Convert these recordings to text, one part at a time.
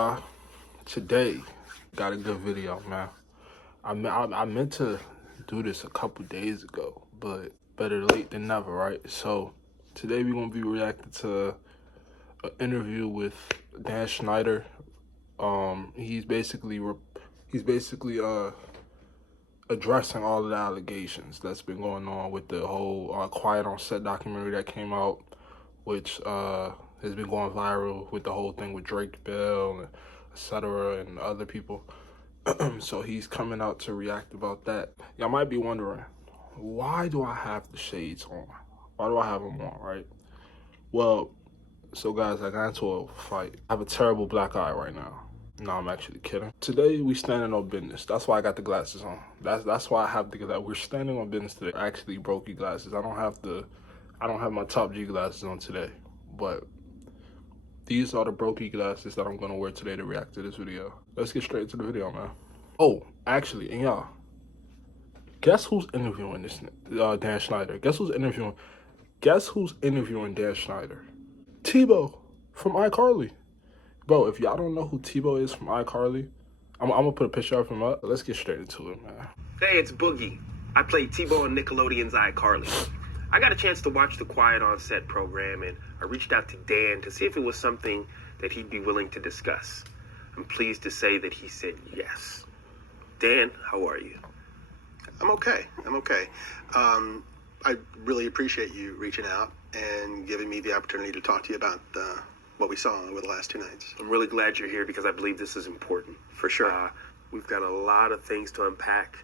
y'all. Today, got a good video, man. I meant to do this a couple days ago, but better late than never, right? So today we're gonna be reacting to an interview with Dan Schneider. He's basically addressing all of the allegations that's been going on with the whole Quiet on Set documentary that came out, which has been going viral with the whole thing with Drake Bell and etc. and other people. So he's coming out to react about that. Y'all might be wondering, why do I have the shades on? Why do I have them on, right? Well, so guys, I got into a fight. I have a terrible black eye right now. No, I'm actually kidding. Today we standing on business. That's why I got the glasses on. That's why I have the glasses. We're standing on business today. I actually broke your glasses. I don't have my top G glasses on today, but these are the brokey glasses that I'm gonna wear today to react to this video. Let's get straight into the video, man. Oh, actually, and y'all, guess who's interviewing this Dan Schneider? Guess who's interviewing Dan Schneider? Tebow from iCarly. Bro, if y'all don't know who Tebow is from iCarly, I'm gonna put a picture of him up. Let's get straight into it, man. Hey, it's Boogie. I played Tebow on Nickelodeon's iCarly. I got a chance to watch the Quiet on Set program, and I reached out to Dan to see if it was something that he'd be willing to discuss. I'm pleased to say that he said yes. Dan, how are you? I'm okay. I really appreciate you reaching out and giving me the opportunity to talk to you about what we saw over the last 2 nights. I'm really glad you're here because I believe this is important. For sure. We've got a lot of things to unpack.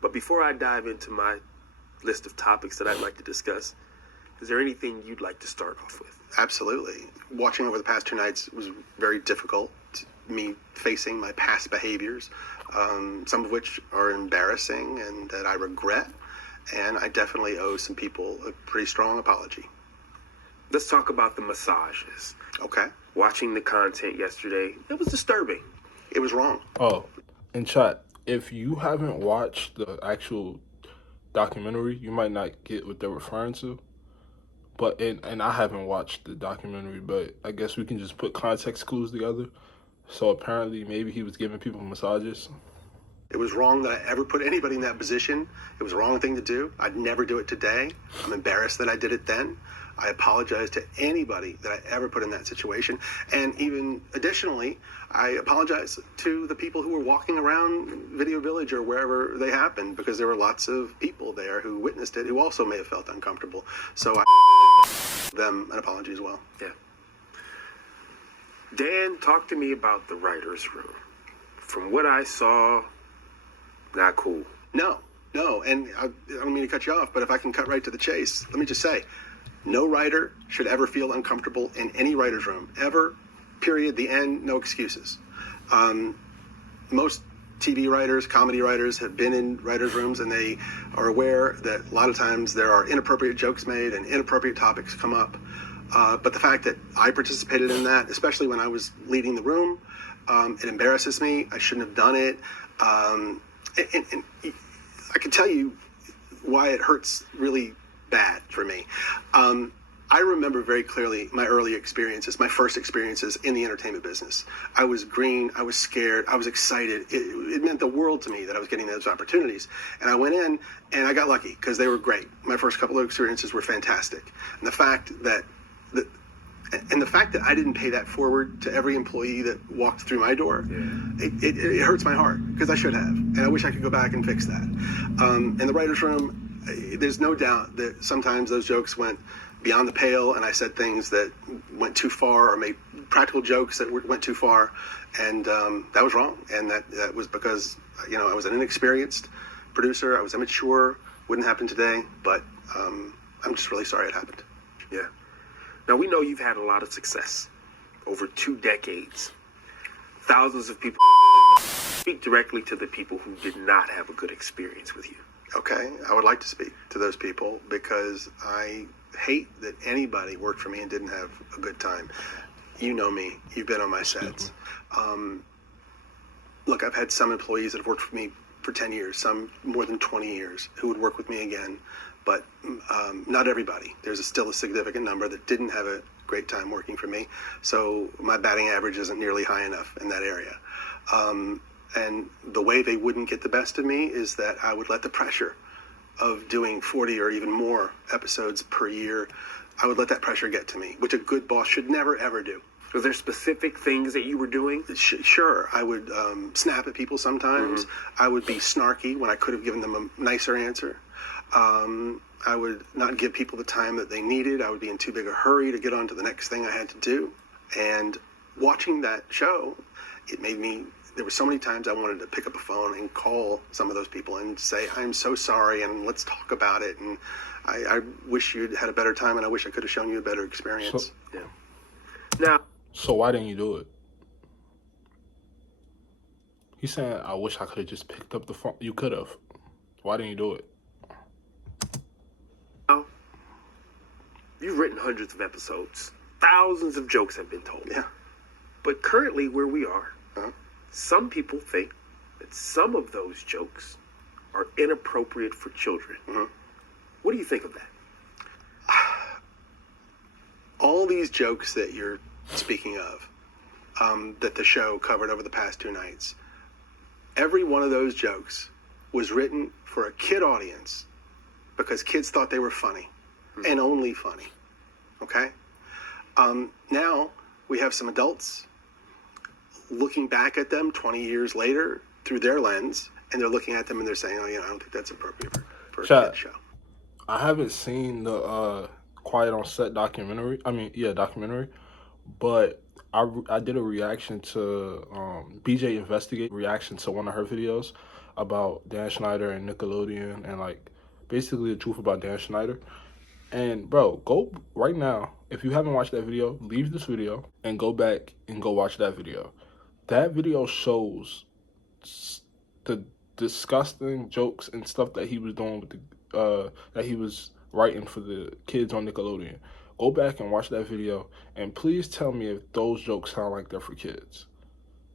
But before I dive into my list of topics that I'd like to discuss, is there anything you'd like to start off with? Absolutely. Watching over the past 2 nights was very difficult. Me facing my past behaviors, some of which are embarrassing and that I regret. And I definitely owe some people a pretty strong apology. Let's talk about the massages. Okay. Watching the content yesterday, it was disturbing. It was wrong. Oh, in chat, if you haven't watched the actual documentary, you might not get what they're referring to. But and I haven't watched the documentary, but I guess we can just put context clues together. So apparently, maybe he was giving people massages. It was wrong that I ever put anybody in that position. It was the wrong thing to do. I'd never do it today. I'm embarrassed that I did it then. I apologize to anybody that I ever put in that situation. And even additionally, I apologize to the people who were walking around Video Village or wherever they happened, because there were lots of people there who witnessed it who also may have felt uncomfortable. So I owe them an apology as well. Yeah. Dan, talk to me about the writer's room. From what I saw, not cool. No, and I don't mean to cut you off, but if I can cut right to the chase, let me just say, no writer should ever feel uncomfortable in any writer's room, ever, period, the end, no excuses. Most TV writers, comedy writers have been in writers' rooms, and they are aware that a lot of times there are inappropriate jokes made and inappropriate topics come up. But the fact that I participated in that, especially when I was leading the room, it embarrasses me. I shouldn't have done it. And I can tell you why it hurts really bad for me. I remember very clearly my early experiences, my first experiences in the entertainment business. I was green, I was scared, I was excited. It meant the world to me that I was getting those opportunities. And I went in and I got lucky because they were great. My first couple of experiences were fantastic. And the fact that I didn't pay that forward to every employee that walked through my door, it hurts my heart, because I should have. And I wish I could go back and fix that. In the writer's room, there's no doubt that sometimes those jokes went beyond the pale, and I said things that went too far, or made practical jokes that went too far, and that was wrong. And that was because, I was an inexperienced producer. I was immature. Wouldn't happen today, but I'm just really sorry it happened. Yeah. Now, we know you've had a lot of success over 2 decades. Thousands of people. Speak directly to the people who did not have a good experience with you. Okay, I would like to speak to those people, because I hate that anybody worked for me and didn't have a good time. You know me. You've been on my sets. Look, I've had some employees that have worked for me for 10 years, some more than 20 years, who would work with me again. But not everybody. There's still a significant number that didn't have a great time working for me. So my batting average isn't nearly high enough in that area. And the way they wouldn't get the best of me is that I would let the pressure of doing 40 or even more episodes per year, I would let that pressure get to me, which a good boss should never, ever do. Was there specific things that you were doing? Sure. I would snap at people sometimes. I would be snarky when I could have given them a nicer answer. I would not give people the time that they needed. I would be in too big a hurry to get on to the next thing I had to do. And watching that show, it made me, there were so many times I wanted to pick up a phone and call some of those people and say, I'm so sorry, and let's talk about it. And I wish you'd had a better time, and I wish I could have shown you a better experience. Yeah. Now, So why didn't you do it? He's saying, I wish I could have just picked up the phone. You could have. Why didn't you do it? you've written hundreds of episodes. Thousands of jokes have been told. Yeah. But currently where we are, some people think that some of those jokes are inappropriate for children. What do you think of that? All these jokes that you're speaking of, that the show covered over the past 2 nights, every one of those jokes was written for a kid audience because kids thought they were funny and only funny. Okay? Now we have some adults looking back at them 20 years later through their lens, and they're looking at them and they're saying, oh, I don't think that's appropriate for a kid show. I haven't seen the Quiet on Set documentary. Documentary. But I did a reaction to BJ Investigate reaction to one of her videos about Dan Schneider and Nickelodeon and like basically the truth about Dan Schneider. And bro, go right now. If you haven't watched that video, leave this video and go back and go watch that video. That video shows the disgusting jokes and stuff that he was doing with the that he was writing for the kids on Nickelodeon. Go back and watch that video, and please tell me if those jokes sound like they're for kids.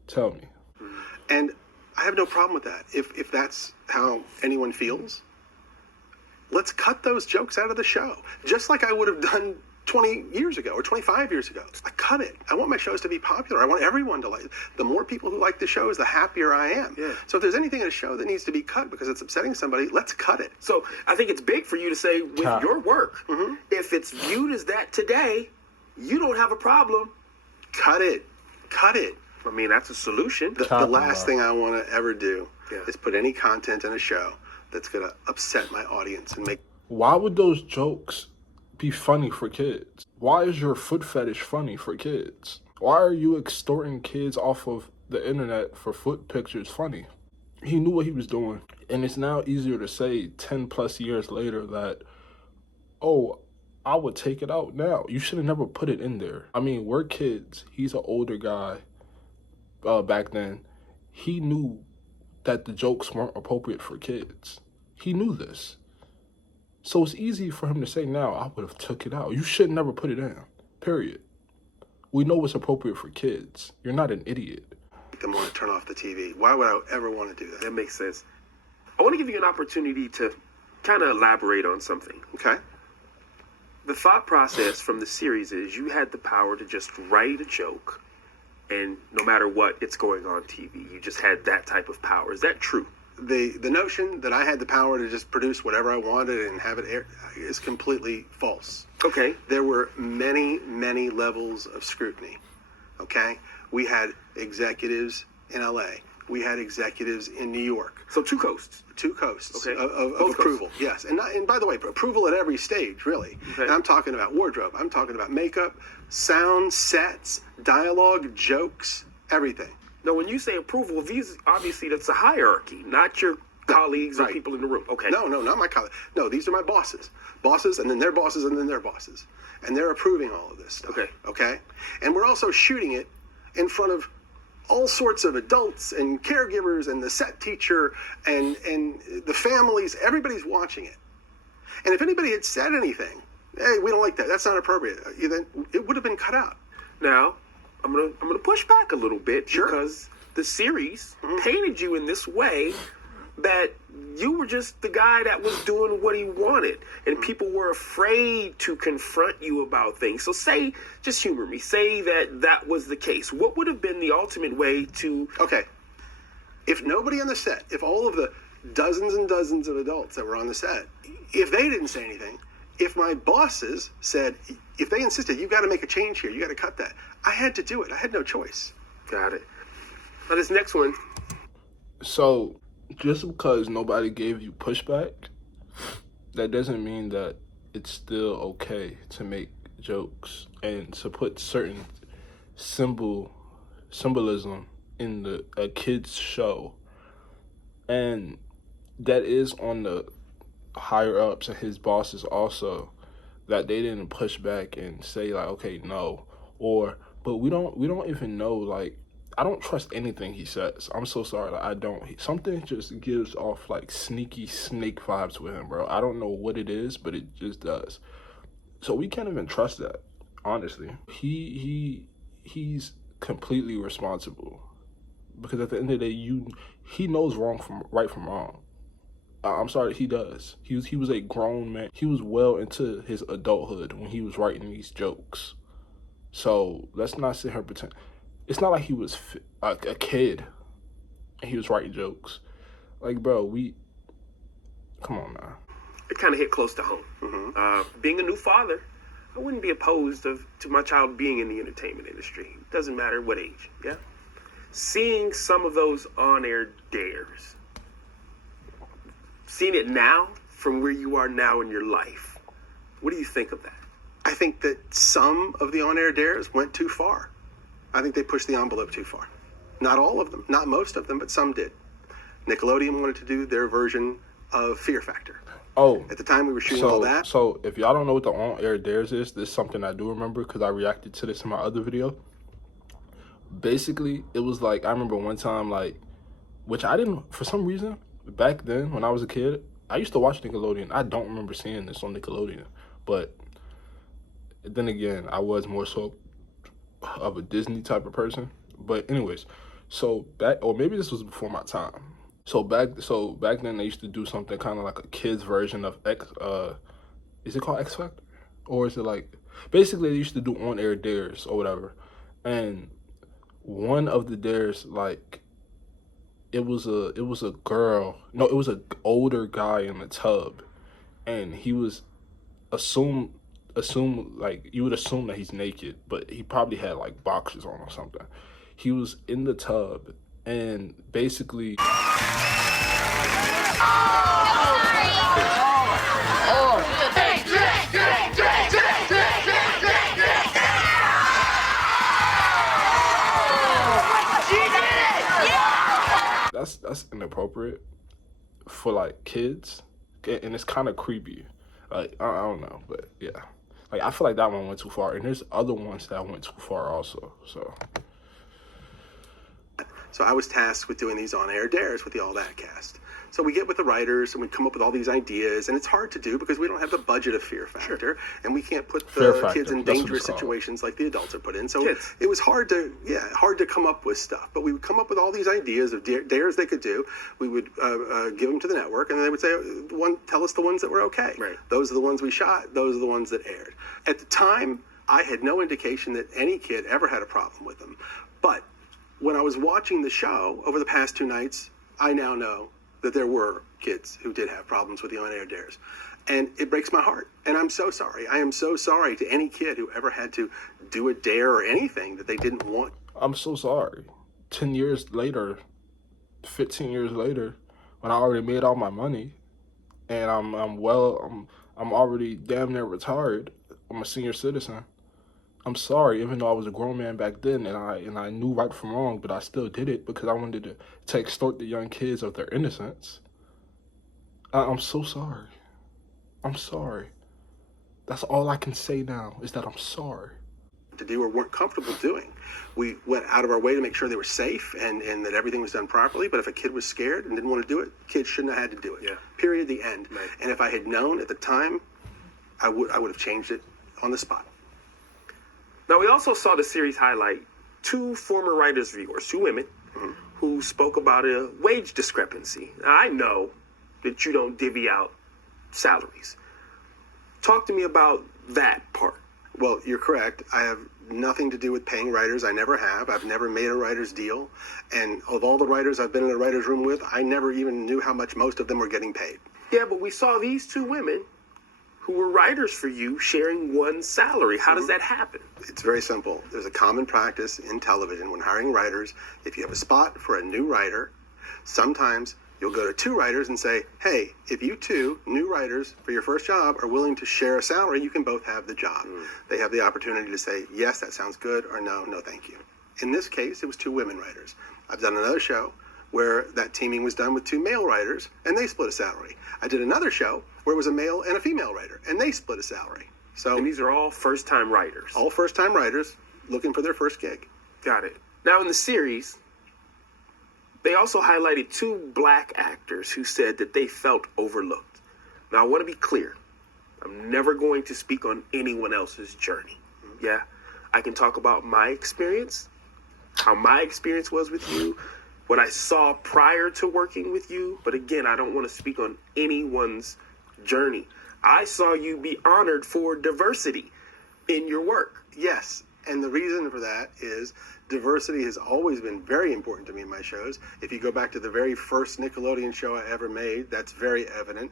Tell me. And I have no problem with that. If that's how anyone feels, let's cut those jokes out of the show. Just like I would have done 20 years ago or 25 years ago. I cut it. I want my shows to be popular. I want everyone to like it. The more people who like the shows, the happier I am. Yeah. So if there's anything in a show that needs to be cut because it's upsetting somebody, let's cut it. So I think it's big for you to say with your work, if it's viewed as that today, you don't have a problem. Cut it. Cut it. I mean, that's a solution. The last thing I want to ever do is put any content in a show that's going to upset my audience and make... Why would those jokes be funny for kids? Why is your foot fetish funny for kids? Why are you extorting kids off of the internet for foot pictures funny? He knew what he was doing. And it's now easier to say 10 plus years later that, oh, I would take it out now. You should have never put it in there. I mean, we're kids. He's an older guy back then. He knew that the jokes weren't appropriate for kids. He knew this. So it's easy for him to say now, I would have took it out. You should never put it in, period. We know what's appropriate for kids. You're not an idiot. Make them want to turn off the TV. Why would I ever want to do that? That makes sense. I want to give you an opportunity to kind of elaborate on something. Okay. The thought process from the series is you had the power to just write a joke, and no matter what, it's going on TV. You just had that type of power. Is that true? The notion that I had the power to just produce whatever I wanted and have it air is completely false. Okay. There were many, many levels of scrutiny. Okay? We had executives in LA. We had executives in New York. So 2 coasts. 2 coasts Okay. of approval. Yes. And by the way, approval at every stage, really. Okay. And I'm talking about wardrobe. I'm talking about makeup, sound, sets, dialogue, jokes, everything. Now, when you say approval, these obviously that's a hierarchy, not your colleagues or Right. people in the room. Okay. No, not my colleagues. No, these are my bosses. Bosses, and then their bosses, and then their bosses. And they're approving all of this stuff. Okay. Okay? And we're also shooting it in front of all sorts of adults and caregivers and the set teacher and the families. Everybody's watching it. And if anybody had said anything, hey, we don't like that, that's not appropriate, then it would have been cut out. Now, I'm gonna push back a little bit Sure. because the series painted you in this way that you were just the guy that was doing what he wanted, and people were afraid to confront you about things. So just humor me, say that was the case. What would have been the ultimate way to... Okay. If nobody on the set, if all of the dozens and dozens of adults that were on the set, if they didn't say anything, if my bosses said, if they insisted, you got to make a change here, you got to cut that, I had to do it. I had no choice. Got it. Now this next one. So, just because nobody gave you pushback, that doesn't mean that it's still okay to make jokes and to put certain symbolism in a kid's show. And that is on the higher ups and his bosses also, that they didn't push back and say like, okay, no, but we don't even know, like, I don't trust anything he says. I'm so sorry, like, I don't. Something just gives off like sneaky snake vibes with him, bro. I don't know what it is, but it just does. So we can't even trust that, honestly. He's completely responsible, because at the end of the day, he knows right from wrong. I'm sorry, he does. He was a grown man. He was well into his adulthood when he was writing these jokes. So let's not sit here and pretend. It's not like he was a kid and he was writing jokes. Like, bro, come on now. It kind of hit close to home. Mm-hmm. Being a new father, I wouldn't be opposed to my child being in the entertainment industry. It doesn't matter what age, yeah? Seeing some of those on-air dares, seeing it now from where you are now in your life, what do you think of that? I think that some of the on-air dares went too far. I think they pushed the envelope too far. Not all of them, not most of them, but some did. Nickelodeon wanted to do their version of Fear Factor. Oh. At the time we were shooting all that. So if y'all don't know what the on-air dares is, this is something I do remember because I reacted to this in my other video. Basically, it was like, I remember one time, like, which I didn't, for some reason, back then when I was a kid, I used to watch Nickelodeon. I don't remember seeing this on Nickelodeon. But then again, I was more so of a Disney type of person. But anyways, so back, or maybe this was before my time. So back then they used to do something kind of like a kid's version of is it called X Factor? Or is it like, basically they used to do on-air dares or whatever. And one of the dares, like, it was a girl. No, it was an older guy in the tub. And he was assume like, you would assume that he's naked, but he probably had like boxers on or something. He was in the tub and basically that's inappropriate for like kids, and it's kind of creepy. Like, I don't know, but yeah. Like, I feel like that one went too far, and there's other ones that went too far also, so. So I was tasked with doing these on-air dares with the All That cast. So we get with the writers and we come up with all these ideas, and it's hard to do because we don't have the budget of Fear Factor, and we can't put the kids in dangerous situations like the adults are put in. So it was hard to come up with stuff. But we would come up with all these ideas of dares they could do. We would give them to the network, and then they would say, tell us the ones that were okay. Right. Those are the ones we shot. Those are the ones that aired. At the time, I had no indication that any kid ever had a problem with them. But when I was watching the show over the past 2 nights, I now know that there were kids who did have problems with the on-air dares. And it breaks my heart. And I'm so sorry. I am so sorry to any kid who ever had to do a dare or anything that they didn't want. I'm so sorry. 10 years later, 15 years later, when I already made all my money, and I'm already damn near retired. I'm a senior citizen. I'm sorry, even though I was a grown man back then, and I knew right from wrong, but I still did it because I wanted to extort the young kids of their innocence. I'm so sorry. I'm sorry. That's all I can say now, is that I'm sorry. To do or weren't comfortable doing. We went out of our way to make sure they were safe and that everything was done properly, but if a kid was scared and didn't want to do it, kids shouldn't have had to do it. Yeah. Period, the end. Right. And if I had known at the time, I would have changed it on the spot. Now, we also saw the series highlight 2 former writers' viewers, 2 women, who spoke about a wage discrepancy. Now, I know that you don't divvy out salaries. Talk to me about that part. Well, you're correct. I have nothing to do with paying writers. I never have. I've never made a writer's deal. And of all the writers I've been in a writer's room with, I never even knew how much most of them were getting paid. Yeah, but we saw these two women who were writers for you sharing one salary. How does that happen? It's very simple. There's a common practice in television when hiring writers. If you have a spot for a new writer, sometimes you'll go to two writers and say, hey, if you two new writers for your first job are willing to share a salary, you can both have the job. They have the opportunity to say, yes, that sounds good, or no, no, thank you. In this case, it was two women writers. I've done another show where that teaming was done with two male writers, and they split a salary. I did another show where it was a male and a female writer, and they split a salary. So, And these are all first-time writers. all first-time writers looking for their first gig. Got it. Now, in the series, they also highlighted two black actors who said that they felt overlooked. Now, I want to be clear. I'm never going to speak on anyone else's journey. Yeah? I can talk about my experience, how my experience was with you, what I saw prior to working with you. But again, I don't want to speak on anyone's journey. I saw you be honored for diversity in your work. Yes, and the reason for that is diversity has always been very important to me in my shows. If you go back to the very first Nickelodeon show I ever made, that's very evident,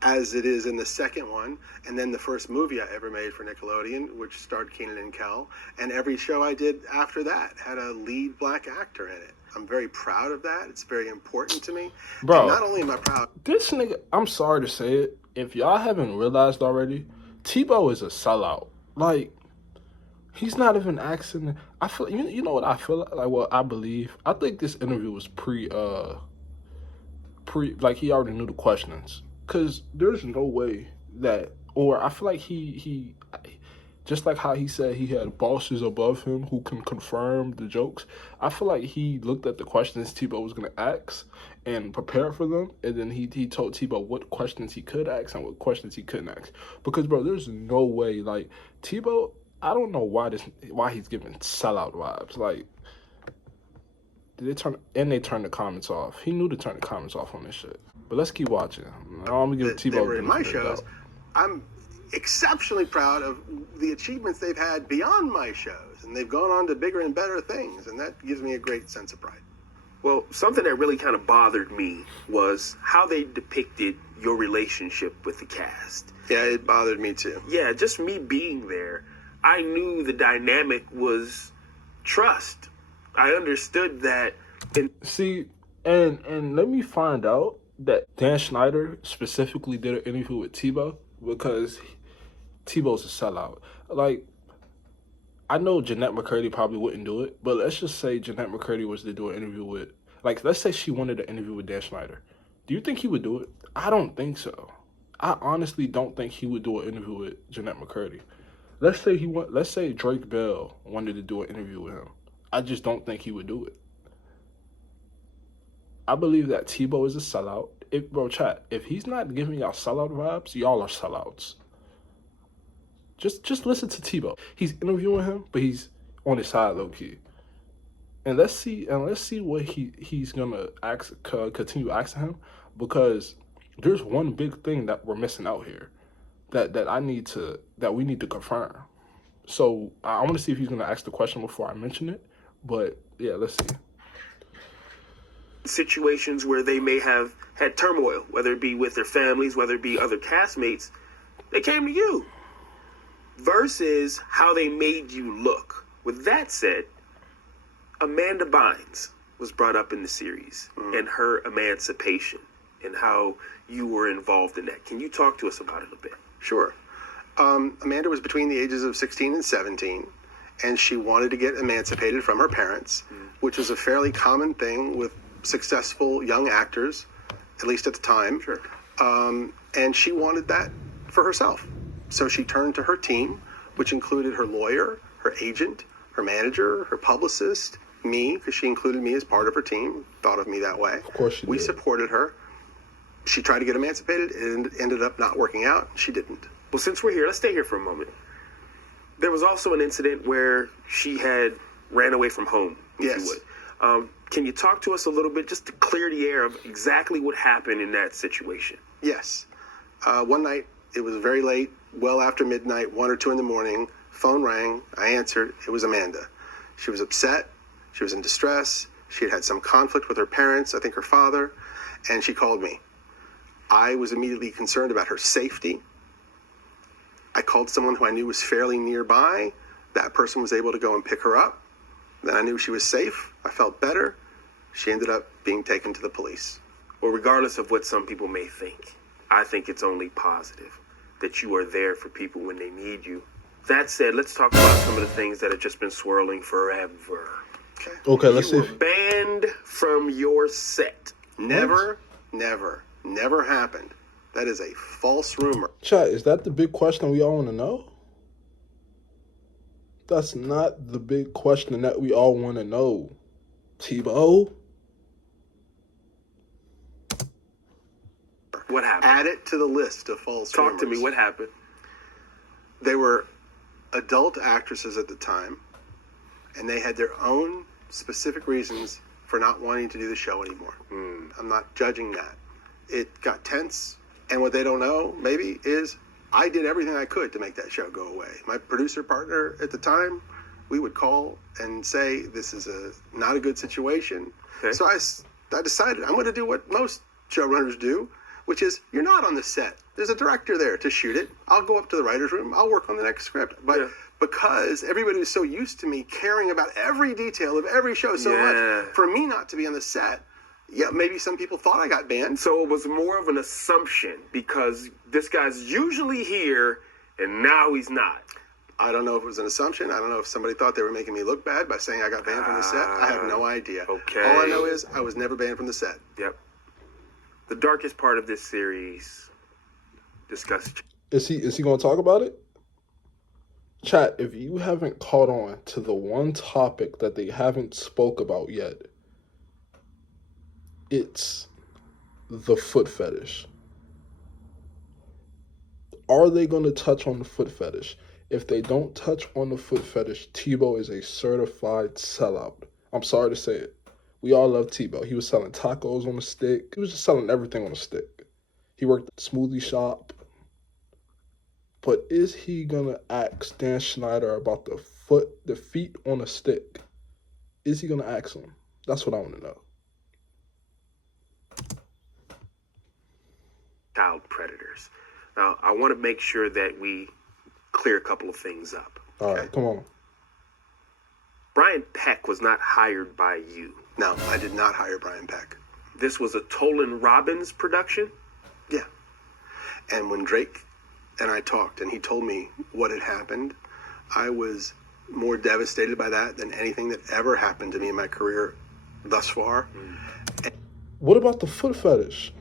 as it is in the second one, and then the first movie I ever made for Nickelodeon, which starred Kenan and Kel, and every show I did after that had a lead black actor in it. I'm very proud of that. It's very important to me. Bro, and not only am I proud, this nigga, I'm sorry to say it, if y'all haven't realized already, Tebow is a sellout. Like, he's not even asking. I feel, you know what I feel like, what I believe? I think this interview was like he already knew the questions. Because there's no way that, or I feel like he just like how he said he had bosses above him who can confirm the jokes, I feel like he looked at the questions Tebow was going to ask and prepared for them, and then he told Tebow what questions he could ask and what questions he couldn't ask. Because, bro, there's no way, like, Tebow, I don't know why he's giving sellout vibes. Like, they turned the comments off. He knew to turn the comments off on this shit. But let's keep watching. I'm going to give they Tebow were in my benefit of the shows. doubt. I'm exceptionally proud of the achievements they've had beyond my shows, and they've gone on to bigger and better things, and that gives me a great sense of pride. Well, something that really kind of bothered me was how they depicted your relationship with the cast. Yeah, it bothered me too. Yeah, just me being there, I knew the dynamic was trust. I understood that. See, and let me find out that Dan Schneider specifically did an interview with Tebow because Tebow's a sellout. Like, I know Jeanette McCurdy probably wouldn't do it, but let's just say Jeanette McCurdy was to do an interview with, like, let's say she wanted an interview with Dan Schneider. Do you think he would do it? I don't think so. I honestly don't think he would do an interview with Jeanette McCurdy. Let's say Drake Bell wanted to do an interview with him. I just don't think he would do it. I believe that Tebow is a sellout. If he's not giving y'all sellout vibes, y'all are sellouts. Just listen to Tebow. He's interviewing him, but he's on his side low key. And let's see what he's gonna continue asking him, because there's one big thing that we're missing out here that we need to confirm. So I want to see if he's gonna ask the question before I mention it. But yeah, let's see. Situations where they may have had turmoil, whether it be with their families, whether it be other castmates, they came to you. Versus how they made you look. With that said, Amanda Bynes was brought up in the series and her emancipation and how you were involved in that. Can you talk to us about it a bit? Sure. Amanda was between the ages of 16 and 17, and she wanted to get emancipated from her parents, which is a fairly common thing with successful young actors, at least at the time. Sure. And she wanted that for herself. So she turned to her team, which included her lawyer, her agent, her manager, her publicist, me, because she included me as part of her team, thought of me that way. Of course she did. We supported her. She tried to get emancipated and ended up not working out. She didn't. Well, since we're here, let's stay here for a moment. There was also an incident where she had ran away from home, if Yes. you would. Can you talk to us a little bit just to clear the air of exactly what happened in that situation? Yes. One night, it was very late, well after midnight, 1 or 2 in the morning. Phone rang. I answered. It was Amanda. She was upset. She was in distress. She had had some conflict with her parents, I think her father, and she called me. I was immediately concerned about her safety. I called someone who I knew was fairly nearby. That person was able to go and pick her up. Then I knew she was safe. I felt better. She ended up being taken to the police. Well, regardless of what some people may think, I think it's only positive that you are there for people when they need you. That said, let's talk about some of the things that have just been swirling forever. Okay, let's see. You were banned from your set. Never happened. That is a false rumor. Chat, is that the big question we all want to know? That's not the big question that we all want to know. Tebow? What happened? Add it to the list of false rumors. Talk to me. What happened? They were adult actresses at the time, and they had their own specific reasons for not wanting to do the show anymore. I'm not judging that. It got tense, and what they don't know, maybe, is I did everything I could to make that show go away. My producer partner at the time, we would call and say, this is not a good situation. Okay. So I decided I'm going to do what most showrunners do, which is you're not on the set. There's a director there to shoot it. I'll go up to the writer's room. I'll work on the next script. But because everybody was so used to me caring about every detail of every show so much, for me not to be on the set, maybe some people thought I got banned. So it was more of an assumption because this guy's usually here and now he's not. I don't know if it was an assumption. I don't know if somebody thought they were making me look bad by saying I got banned from the set. I have no idea. Okay. All I know is I was never banned from the set. Yep. The darkest part of this series discussed. Is he going to talk about it? Chat, if you haven't caught on to the one topic that they haven't spoke about yet, it's the foot fetish. Are they going to touch on the foot fetish? If they don't touch on the foot fetish, Tebow is a certified sellout. I'm sorry to say it. We all love Tebow. He was selling tacos on a stick. He was just selling everything on a stick. He worked at a smoothie shop. But is he going to ask Dan Schneider about the feet on a stick? Is he going to ask him? That's what I want to know. Child predators. Now, I want to make sure that we clear a couple of things up. All right, come on. Brian Peck was not hired by you. No, I did not hire Brian Peck. This was a Tolan Robbins production? Yeah. And when Drake and I talked and he told me what had happened, I was more devastated by that than anything that ever happened to me in my career thus far. What about the foot fetish?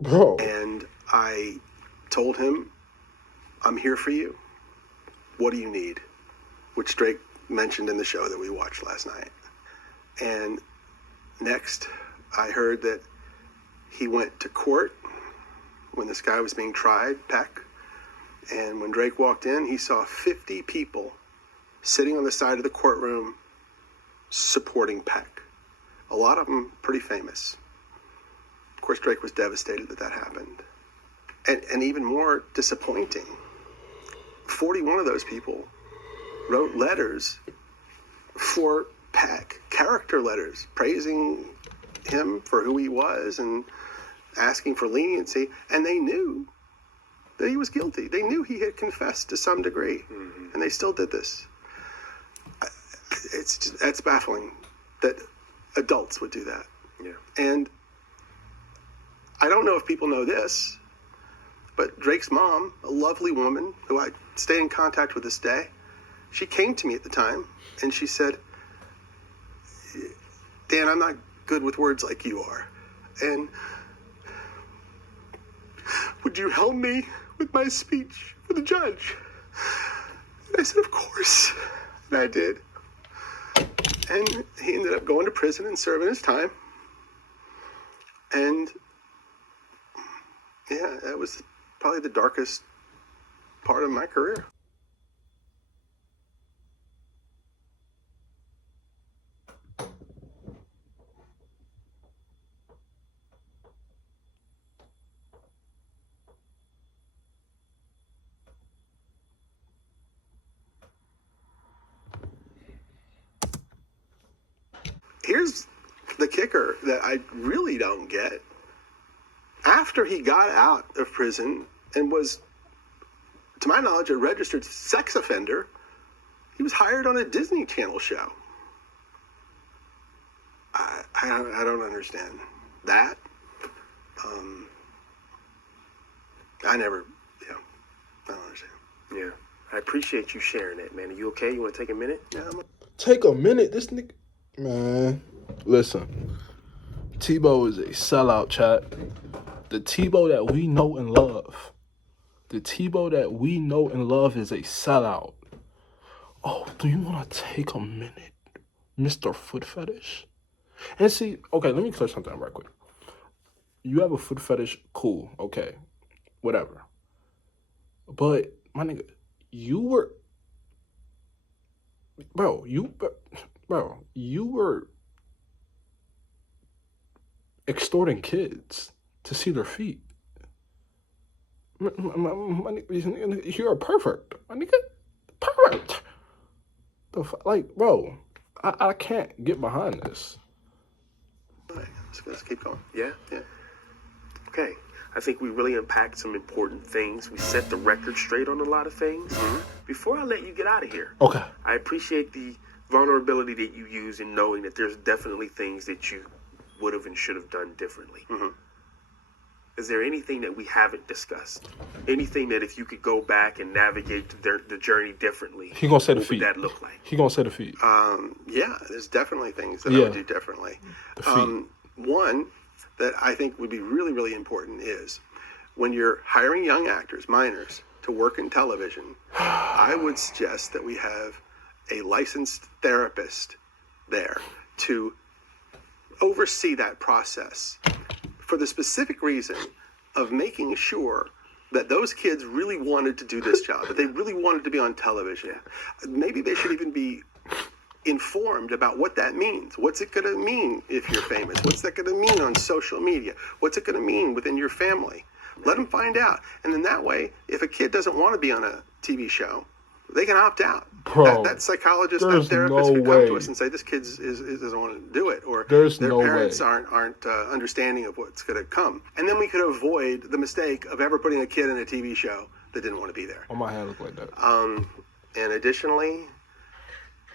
Bro. And I told him, I'm here for you. What do you need? Which Drake mentioned in the show that we watched last night. And next, I heard that he went to court when this guy was being tried, Peck. And when Drake walked in, he saw 50 people sitting on the side of the courtroom supporting Peck. A lot of them pretty famous. Of course, Drake was devastated that happened. And even more disappointing, 41 of those people wrote letters for Peck, character letters, praising him for who he was and asking for leniency. And they knew that he was guilty. They knew he had confessed to some degree. And they still did this. That's baffling that adults would do that. Yeah. And I don't know if people know this, but Drake's mom, a lovely woman who I stay in contact with this day, she came to me at the time and she said, Dan, I'm not good with words like you are. And would you help me with my speech for the judge? And I said, of course. And I did. And he ended up going to prison and serving his time. And yeah, that was probably the darkest part of my career. here's the kicker that I really don't get. After he got out of prison and was, to my knowledge, a registered sex offender, he was hired on a Disney Channel show. I don't understand that. I don't understand. Yeah. I appreciate you sharing that, man. Are you okay? You want to take a minute? Yeah, Take a minute. This nigga, man. Listen, Tebow is a sellout, chat. The Tebow that we know and love. The Tebow that we know and love is a sellout. Oh, do you want to take a minute, Mr. Foot Fetish? And see, okay, let me clear something right quick. You have a foot fetish, cool, okay, whatever. But, my nigga, you were extorting kids to see their feet. My nigga, you're a pervert. My nigga, pervert. Like, bro, I can't get behind this. let's keep going. Yeah? Yeah. Okay. I think we really unpacked some important things. We set the record straight on a lot of things. Before I let you get out of here, Okay. I appreciate the vulnerability that you use in knowing that there's definitely things that you would have and should have done differently. Is there anything that we haven't discussed? Anything that if you could go back and navigate the journey differently, He gonna say the what feet. would that look like? He gonna say the feet. Yeah, there's definitely things that I would do differently. The feet. One that I think would be really, really important is when you're hiring young actors, minors, to work in television, I would suggest that we have a licensed therapist there to oversee that process for the specific reason of making sure that those kids really wanted to do this job, that they really wanted to be on television. Maybe they should even be informed about what that means. What's it going to mean if you're famous? What's that going to mean on social media? What's it going to mean within your family? Let them find out. And then that way, if a kid doesn't want to be on a TV show, they can opt out. Bro, that psychologist, that there's therapist no could come to way. us and say, this kid doesn't want to do it, or There's their no parents way. aren't understanding of what's going to come. And then we could avoid the mistake of ever putting a kid in a TV show that didn't want to be there. On my hand look like that. And additionally,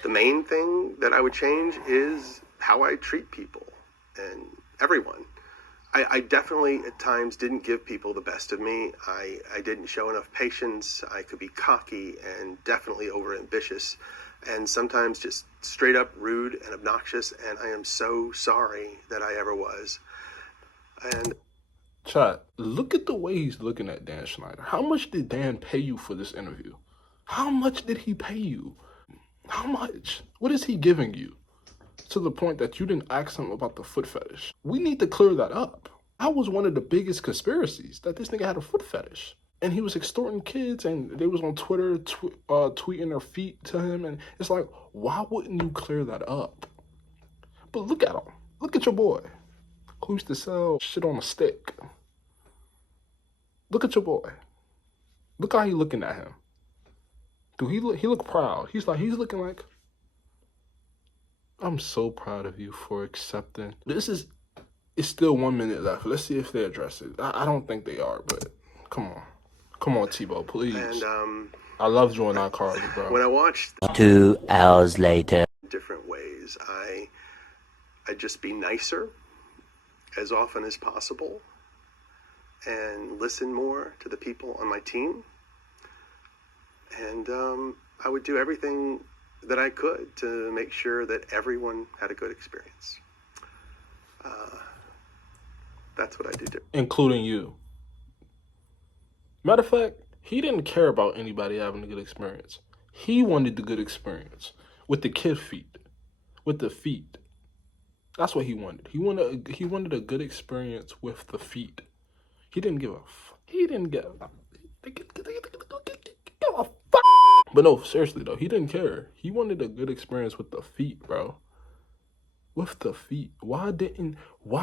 the main thing that I would change is how I treat people and everyone. I definitely at times didn't give people the best of me. I didn't show enough patience. I could be cocky and definitely overambitious, and sometimes just straight up rude and obnoxious, and I am so sorry that I ever was. And Chat, look at the way he's looking at Dan Schneider. How much did Dan pay you for this interview? How much did he pay you? How much? What is he giving you? To the point that you didn't ask him about the foot fetish. We need to clear that up. That was one of the biggest conspiracies, that this nigga had a foot fetish. And he was extorting kids, and they was on Twitter tweeting their feet to him. And it's like, why wouldn't you clear that up? But look at him. Look at your boy, who used to sell shit on a stick. Look at your boy. Look how he looking at him. Dude, he look proud. He's looking like, I'm so proud of you for accepting. It's still 1 minute left. Let's see if they address it. I don't think they are, but come on, Tebow, please. And I loved you on iCarly, bro. when I watched 2 hours later. different ways, I'd just be nicer as often as possible and listen more to the people on my team. And I would do everything that I could to make sure that everyone had a good experience. That's what I do. Including you. Matter of fact, he didn't care about anybody having a good experience. He wanted the good experience with the kid feet, with the feet. That's what he wanted. He wanted a good experience with the feet. He didn't give a fuck. But no, seriously though, he didn't care. He wanted a good experience with the feet, bro. With the feet. Why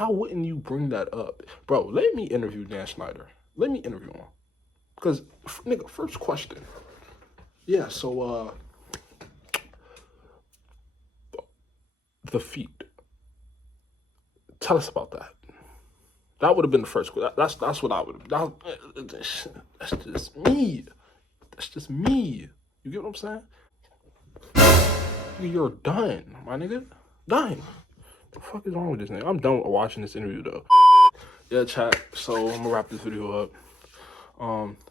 wouldn't you bring that up? Bro, let me interview Dan Schneider. Let me interview him. Because, nigga, first question. Yeah, so, the feet. Tell us about that. That would have been the first. That's what I would have. That's just me. That's just me. You get what I'm saying? You're done, my nigga. Done. The fuck is wrong with this nigga? I'm done with watching this interview though. Yeah, chat. So I'm gonna wrap this video up.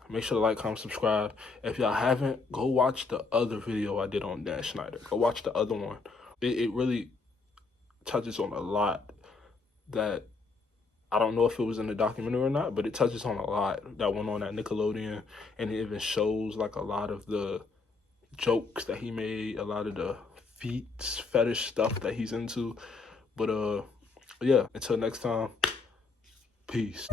Make sure to like, comment, subscribe. If y'all haven't, go watch the other video I did on Dan Schneider. Go watch the other one. It really touches on a lot that I don't know if it was in the documentary or not, but it touches on a lot that went on at Nickelodeon, and it even shows like a lot of the jokes that he made, a lot of the feet fetish stuff that he's into. But yeah, until next time, peace.